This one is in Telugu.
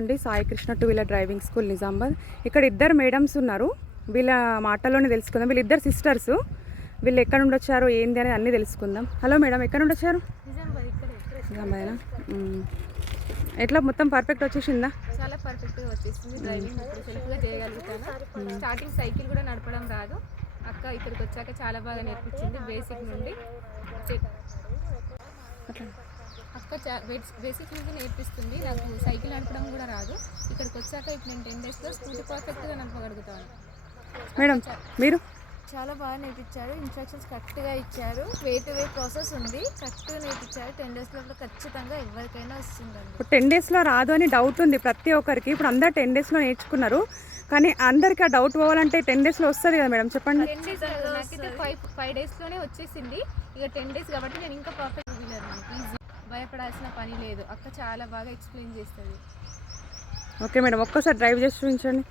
అండి సాయి కృష్ణ 2-వీలర్ డ్రైవింగ్ స్కూల్ నిజామాబాద్. ఇక్కడ ఇద్దరు మేడమ్స్ ఉన్నారు. వీళ్ళ మాటల్లోనే తెలుసుకుందాం. వీళ్ళిద్దరు సిస్టర్స్. వీళ్ళు ఎక్కడ నుండి వచ్చారు ఏంది అనేది అన్నీ తెలుసుకుందాం. హలో మేడం, ఎక్కడ నుండి వచ్చారు? నిజామాబాదేనా? ఎట్లా మొత్తం పర్ఫెక్ట్ వచ్చేసిందా? చాలా పర్ఫెక్ట్గా వచ్చేసింది. డ్రైవింగ్ ఇప్పుడు సెల్ఫ్గా చేయగలుగుతాను. స్టార్టింగ్ సైకిల్ కూడా నడపడం రాదు. అక్క ఇక్కడికి వచ్చాక చాలా బాగా నేర్పించింది. బేసిక్ నుండి అక్క బేసిక్ నుండి నేర్పిస్తుంది. నాకు సైకిల్ నడపడం కూడా రాదు. ఇక్కడికి వచ్చాక ఇప్పుడు నేను 10 డేస్లో స్కూటీ పర్ఫెక్ట్గా నడపగలుగుతాను. మేడం మీరు చాలా బాగా నేర్పించారు. ఇన్స్ట్రక్షన్స్ కరెక్ట్గా ఇచ్చారు. వే టు వే ప్రాసెస్ ఉంది. కరెక్ట్గా నేర్పించారు. 10 డేస్లో ఖచ్చితంగా ఎవరికైనా వస్తుందండి. ఇప్పుడు 10 డేస్లో రాదు అని డౌట్ ఉంది ప్రతి ఒక్కరికి. ఇప్పుడు అందరు 10 డేస్లో నేర్చుకున్నారు. కానీ అందరికి ఆ డౌట్ పోవాలంటే 10 డేస్లో వస్తుంది కదా మేడం, చెప్పండి. 10 డేస్ నాకైతే 5 డేస్లోనే వచ్చేసింది. ఇక 10 డేస్ కాబట్టి నేను ఇంకా పర్ఫెక్ట్ వీలర్. ఈజీ, భయపడాల్సిన పని లేదు. అక్క చాలా బాగా ఎక్స్ప్లెయిన్ చేస్తుంది. ఓకే మేడం, ఒక్కసారి డ్రైవ్ చేసి చూపించండి.